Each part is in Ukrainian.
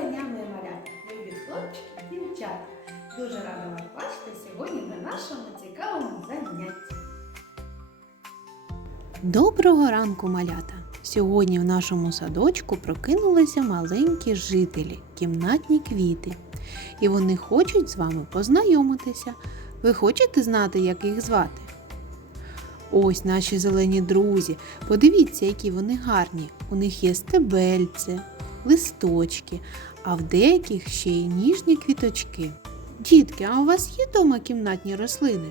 дня, мої малята, любі хлопчики, дівчата. Дуже рада вас бачити сьогодні на нашому цікавому занятті. Доброго ранку, малята! Сьогодні в нашому садочку прокинулися маленькі жителі, кімнатні квіти. І вони хочуть з вами познайомитися. Ви хочете знати, як їх звати? Ось наші зелені друзі. Подивіться, які вони гарні. У них є стебельце, листочки, а в деяких ще й ніжні квіточки. Дітки, а у вас є дома кімнатні рослини?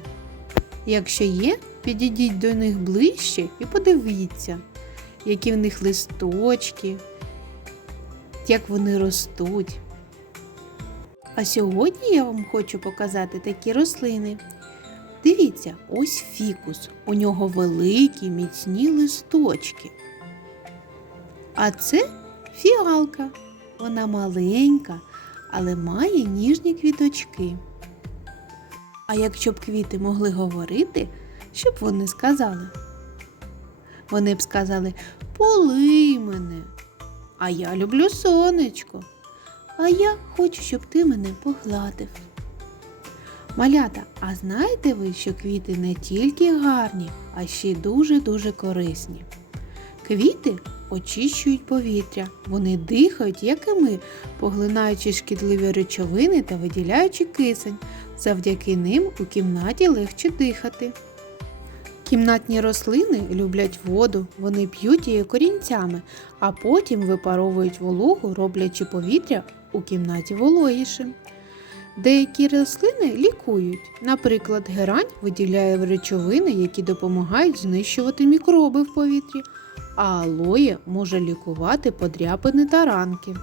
Якщо є, підійдіть до них ближче і подивіться, які в них листочки, як вони ростуть. А сьогодні я вам хочу показати такі рослини. Дивіться, ось фікус. У нього великі міцні листочки. А це фіалка. Вона маленька, але має ніжні квіточки. А якщо б квіти могли говорити, що б вони сказали? Вони б сказали Полий мене, а я люблю сонечко, а я хочу, щоб ти мене погладив. Малята, а знаєте ви, що квіти не тільки гарні, а ще й дуже-дуже корисні? Квіти очищують повітря, вони дихають, як і ми, поглинаючи шкідливі речовини та виділяючи кисень. Завдяки ним у кімнаті легше дихати. Кімнатні рослини люблять воду, вони п'ють її корінцями, а потім випаровують вологу, роблячи повітря у кімнаті вологішим. Деякі рослини лікують. Наприклад, герань виділяє речовини, які допомагають знищувати мікроби в повітрі, а алоє може лікувати подряпини та ранки.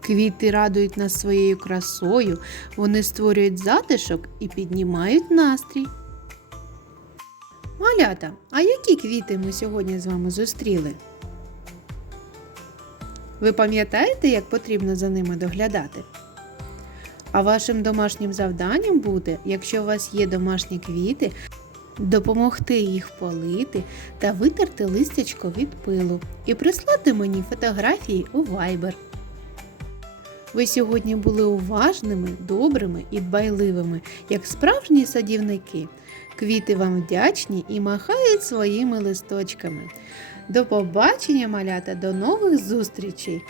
Квіти радують нас своєю красою, вони створюють затишок і піднімають настрій. Малята, а які квіти ми сьогодні з вами зустріли? Ви пам'ятаєте, як потрібно за ними доглядати? А вашим домашнім завданням буде, якщо у вас є домашні квіти, допомогти їх полити та витерти листячко від пилу і прислати мені фотографії у Viber. Ви сьогодні були уважними, добрими і дбайливими, як справжні садівники. Квіти вам вдячні і махають своїми листочками. До побачення, малята, до нових зустрічей!